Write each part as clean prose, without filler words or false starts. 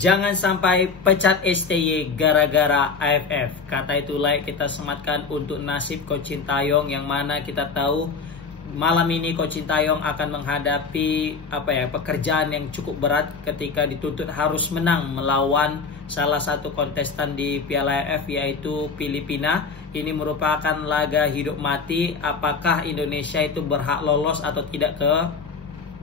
Jangan sampai pecat STY gara-gara AFF. Kata itulah kita sematkan untuk nasib Coach Sintayong, yang mana kita tahu malam ini Coach Sintayong akan menghadapi pekerjaan yang cukup berat ketika dituntut harus menang melawan salah satu kontestan di Piala AFF, yaitu Filipina. Ini merupakan laga hidup mati, apakah Indonesia itu berhak lolos atau tidak ke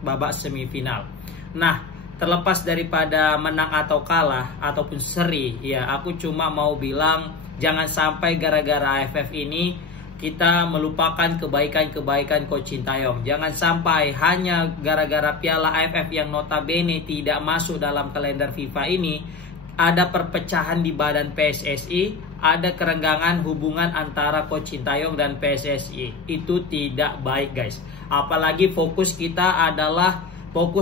babak semifinal. Nah, terlepas daripada menang atau kalah ataupun seri, ya aku cuma mau bilang jangan sampai gara-gara AFF ini kita melupakan kebaikan-kebaikan Coach Sintayong. Jangan sampai hanya gara-gara Piala AFF yang notabene tidak masuk dalam kalender FIFA ini, ada perpecahan di badan PSSI, ada kerenggangan hubungan antara Coach Sintayong dan PSSI. Itu tidak baik, guys. Apalagi fokus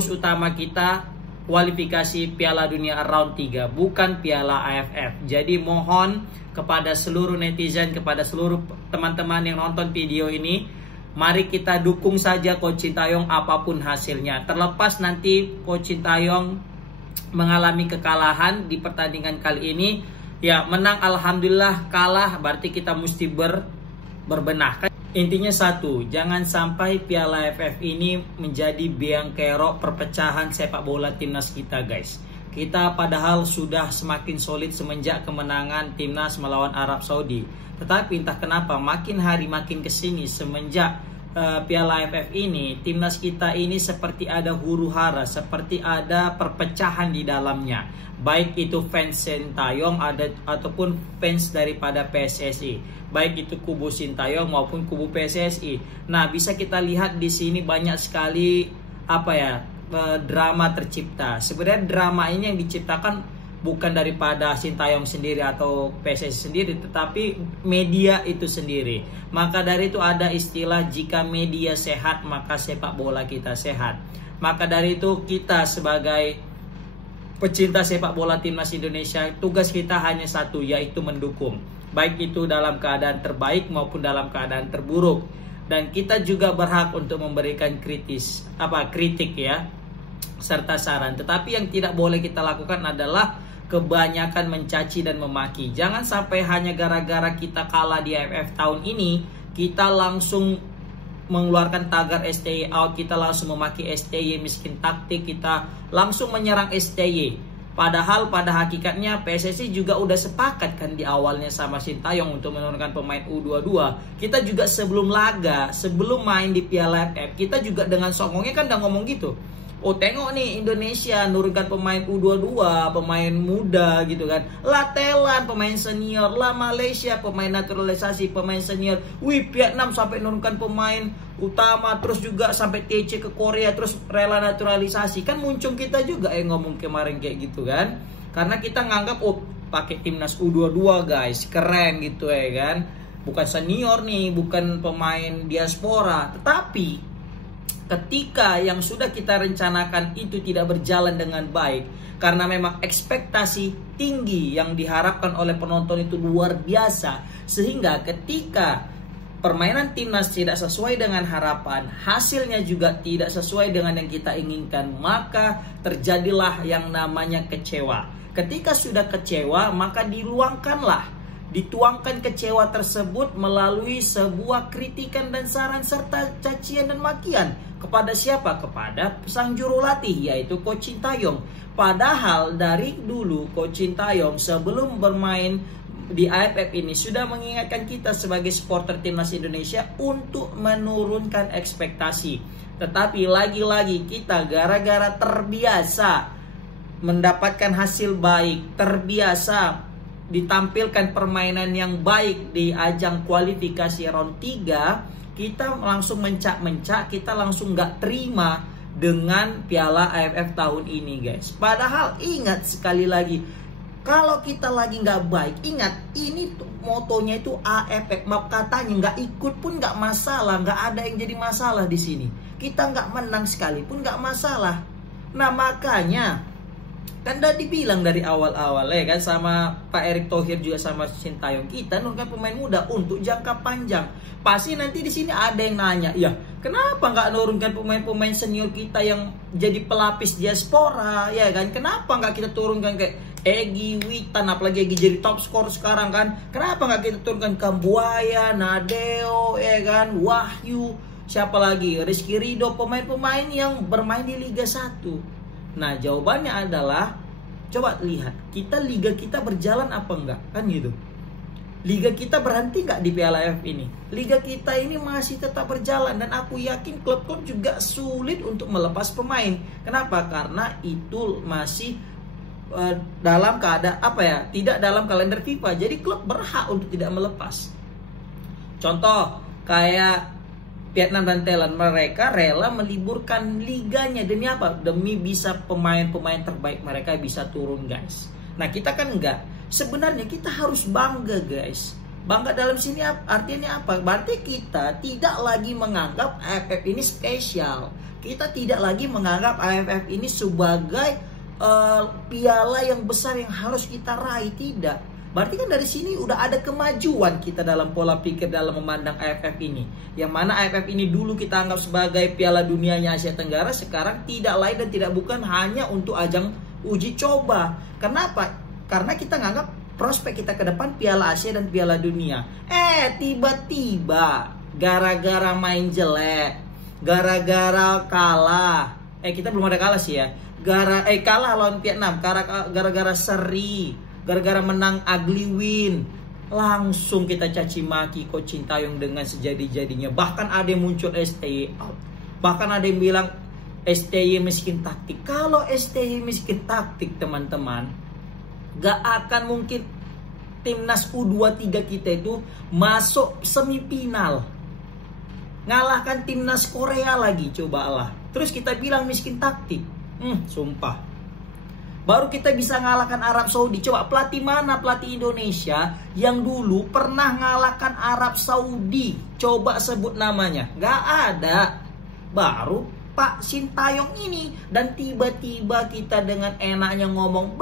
utama kita kualifikasi Piala Dunia Round 3, bukan Piala AFF. Jadi mohon kepada seluruh netizen, kepada seluruh teman-teman yang nonton video ini, mari kita dukung saja Coach Sintayong apapun hasilnya. Terlepas nanti Coach Sintayong mengalami kekalahan di pertandingan kali ini, ya menang alhamdulillah, kalah berarti kita mesti berbenah. Intinya satu, jangan sampai Piala AFF ini menjadi biang kerok perpecahan sepak bola timnas kita, guys. Kita padahal sudah semakin solid semenjak kemenangan timnas melawan Arab Saudi. Tetapi entah kenapa makin hari makin kesini semenjak Piala AFF ini, timnas kita ini seperti ada huru-hara, seperti ada perpecahan di dalamnya. Baik itu fans Sintayong ataupun fans daripada PSSI. Baik itu kubu Sintayong maupun kubu PSSI. Nah, bisa kita lihat di sini banyak sekali drama tercipta. Sebenarnya drama ini yang diciptakan bukan daripada Sintayong sendiri atau PSSI sendiri, tetapi media itu sendiri. Maka dari itu ada istilah, jika media sehat maka sepak bola kita sehat. Maka dari itu kita sebagai pecinta sepak bola timnas Indonesia, tugas kita hanya satu, yaitu mendukung. Baik itu dalam keadaan terbaik maupun dalam keadaan terburuk. Dan kita juga berhak untuk memberikan kritik ya, serta saran. Tetapi yang tidak boleh kita lakukan adalah kebanyakan mencaci dan memaki. Jangan sampai hanya gara-gara kita kalah di AFF tahun ini, kita langsung mengeluarkan tagar STY out, kita langsung memaki STY miskin taktik, kita langsung menyerang STY. Padahal pada hakikatnya PSSI juga udah sepakat kan di awalnya sama Sintayong untuk menurunkan pemain U22. Kita juga sebelum laga, sebelum main di Piala AFF, kita juga dengan songongnya kan udah ngomong gitu. Oh, tengok nih Indonesia nurunkan pemain U22, pemain muda gitu kan. Lah Thailand pemain senior, lah Malaysia pemain naturalisasi, pemain senior. Wih, Vietnam sampai nurunkan pemain utama, terus juga sampai TC ke Korea, terus rela naturalisasi. Kan muncul kita juga ngomong kemarin kayak gitu kan. Karena kita nganggap pakai timnas U22 guys, keren gitu ya kan. Bukan senior nih, bukan pemain diaspora, tetapi ketika yang sudah kita rencanakan itu tidak berjalan dengan baik, karena memang ekspektasi tinggi yang diharapkan oleh penonton itu luar biasa, sehingga ketika permainan timnas tidak sesuai dengan harapan, hasilnya juga tidak sesuai dengan yang kita inginkan, maka terjadilah yang namanya kecewa. Ketika sudah kecewa, maka dituangkan kecewa tersebut melalui sebuah kritikan dan saran serta cacian dan makian. Kepada siapa? Kepada sang juru latih, yaitu Coach Sintayong. Padahal dari dulu Coach Sintayong sebelum bermain di AFF ini sudah mengingatkan kita sebagai supporter timnas Indonesia untuk menurunkan ekspektasi. Tetapi lagi-lagi kita gara-gara terbiasa mendapatkan hasil baik, terbiasa ditampilkan permainan yang baik di ajang kualifikasi round 3, kita langsung mencak-mencak, kita langsung nggak terima dengan Piala AFF tahun ini guys. Padahal ingat sekali lagi, kalau kita lagi nggak baik, ingat ini motonya itu AFF, katanya nggak ikut pun nggak masalah, nggak ada yang jadi masalah di sini. Kita nggak menang sekalipun nggak masalah. Nah makanya kan udah dibilang dari awal-awal ya kan sama Pak Erick Thohir juga sama Sintayong, kita nurunkan pemain muda untuk jangka panjang. Pasti nanti di sini ada yang nanya, ya Kenapa nggak nurunkan pemain-pemain senior kita yang jadi pelapis diaspora, ya kan? Kenapa nggak kita turunkan kayak Egy, Witan, apalagi Egy jadi top skor sekarang kan? Kenapa nggak kita turunkan Kambuaya, Nadeo, ya kan? Wahyu, siapa lagi? Rizky Ridho, pemain-pemain yang bermain di Liga 1. Nah, jawabannya adalah coba lihat, liga kita berjalan apa enggak? Kan gitu. Liga kita berhenti nggak di Piala AFF ini? Liga kita ini masih tetap berjalan dan aku yakin klub-klub juga sulit untuk melepas pemain. Kenapa? Karena itu masih dalam keadaan tidak dalam kalender FIFA. Jadi klub berhak untuk tidak melepas. Contoh kayak Vietnam dan Thailand, mereka rela meliburkan liganya demi apa? Demi bisa pemain-pemain terbaik mereka bisa turun, guys. Nah, kita kan enggak. Sebenarnya kita harus bangga, guys. Bangga dalam sini artinya apa? Berarti kita tidak lagi menganggap AFF ini spesial. Kita tidak lagi menganggap AFF ini sebagai piala yang besar yang harus kita raih. Tidak. Berarti kan dari sini udah ada kemajuan kita dalam pola pikir dalam memandang AFF ini. Yang mana AFF ini dulu kita anggap sebagai Piala Dunianya Asia Tenggara, sekarang tidak lain dan tidak bukan hanya untuk ajang uji coba. Kenapa? Karena kita nganggap prospek kita ke depan Piala Asia dan Piala Dunia. Tiba-tiba gara-gara main jelek, gara-gara kalah. Kita belum ada kalah sih ya. Kalah lawan Vietnam, gara-gara seri, gara-gara menang ugly win, langsung kita caci maki Coach Sintayong dengan sejadi-jadinya. Bahkan ada yang muncul STY out. Bahkan ada yang bilang STY miskin taktik. Kalau STY miskin taktik, teman-teman, gak akan mungkin timnas U23 kita itu masuk semifinal, ngalahkan timnas Korea lagi, coba Allah. Terus kita bilang miskin taktik. Sumpah. Baru kita bisa ngalahkan Arab Saudi. Coba pelatih mana pelatih Indonesia yang dulu pernah ngalahkan Arab Saudi? Coba sebut namanya. Gak ada. Baru Pak Sintayong ini. Dan tiba-tiba kita dengan enaknya ngomong,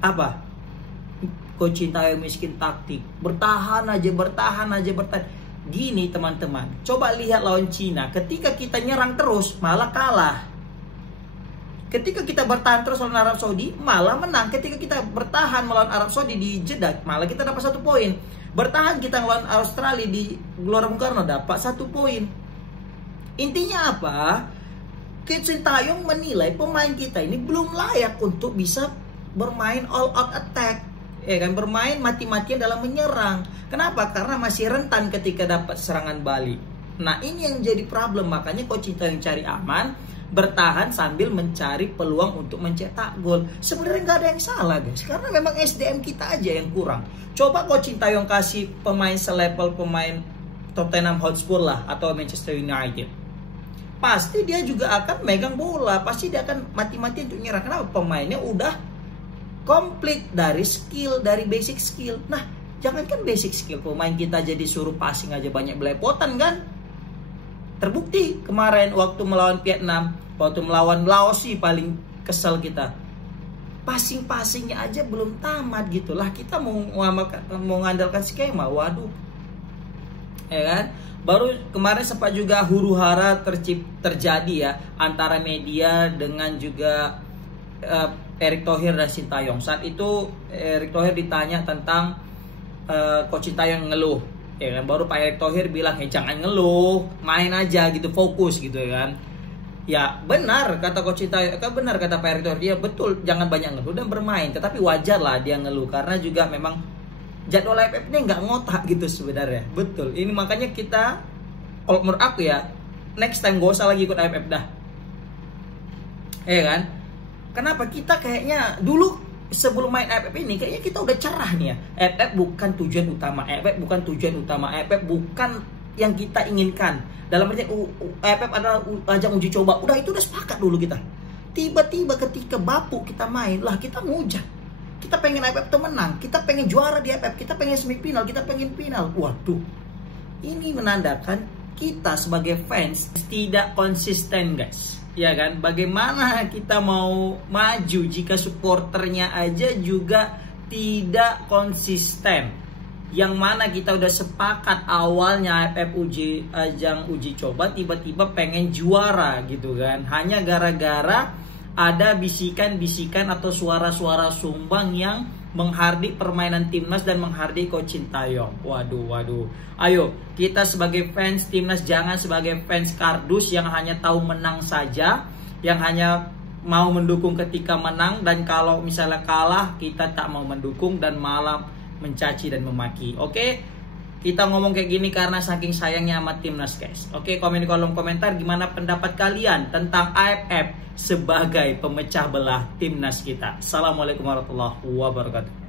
apa? Coach Sintayong miskin taktik. Bertahan aja. Gini teman-teman, coba lihat lawan Cina. Ketika kita nyerang terus, malah kalah. Ketika kita bertahan terus melawan Arab Saudi, malah menang. Ketika kita bertahan melawan Arab Saudi di Jeddah, malah kita dapat 1 poin. Bertahan kita melawan Australia di Gelora Bung Karno, dapat 1 poin. Intinya apa? Coach Sintayong menilai pemain kita ini belum layak untuk bisa bermain all out attack, ya kan, bermain mati-matian dalam menyerang. Kenapa? Karena masih rentan ketika dapat serangan balik. Nah, ini yang jadi problem. Makanya Coach Sintayong cari aman, bertahan sambil mencari peluang untuk mencetak gol. Sebenarnya nggak ada yang salah, guys, karena memang SDM kita aja yang kurang. Coba Coach Sintayong kasih pemain selevel pemain Tottenham Hotspur lah atau Manchester United, pasti dia juga akan megang bola, pasti dia akan mati-matian untuk nyerang. Kenapa? Pemainnya udah komplit dari skill, dari basic skill. Nah, jangankan basic skill, pemain kita jadi suruh passing aja banyak belepotan kan. Terbukti kemarin waktu melawan Vietnam, waktu melawan Laos sih paling kesel kita. Passing-passingnya aja belum tamat gitu lah. Kita mau mengandalkan skema, waduh. Ya kan? Baru kemarin sempat juga huru-hara terjadi ya antara media dengan juga Erick Thohir dan Sintayong. Saat itu Erick Thohir ditanya tentang Coach Sintayong ngeluh, ya kan. Baru Pak Erick Thohir bilang, jangan ngeluh, main aja gitu, fokus gitu ya kan. Ya benar kata Coach Sintayong, benar kata Pak Erick Thohir, dia betul, jangan banyak ngeluh dan bermain. Tetapi wajar lah dia ngeluh karena juga memang jadwal AFF-nya nggak ngotak gitu sebenarnya. Betul. Ini makanya kita, kalau menurut aku ya, next time gak usah lagi ikut AFF dah. Ya kan? Kenapa? Kita kayaknya dulu sebelum main AFF ini kayaknya kita udah cerah nih ya. AFF bukan tujuan utama, AFF bukan tujuan utama, AFF bukan yang kita inginkan. Dalam artian AFF adalah ajang uji coba. Udah itu udah sepakat dulu kita. Tiba-tiba ketika bapuk kita main, lah kita ngujat. Kita pengen AFF itu menang, kita pengen juara di AFF, kita pengen semifinal, kita pengen final. Waduh. Ini menandakan kita sebagai fans tidak konsisten, guys. Ya kan, bagaimana kita mau maju jika supporternya aja juga tidak konsisten. yang mana kita udah sepakat awalnya AFF ajang uji coba, tiba-tiba pengen juara gitu kan, hanya gara-gara ada bisikan-bisikan atau suara-suara sumbang yang menghardik permainan timnas dan menghardik Coach Sintayong. Waduh. Ayo, kita sebagai fans timnas jangan sebagai fans kardus yang hanya tahu menang saja, yang hanya mau mendukung ketika menang, dan kalau misalnya kalah kita tak mau mendukung dan malah mencaci dan memaki. Oke, kita ngomong kayak gini karena saking sayangnya sama timnas, guys. Oke, komen di kolom komentar gimana pendapat kalian tentang AFF sebagai pemecah belah timnas kita. Assalamualaikum warahmatullahi wabarakatuh.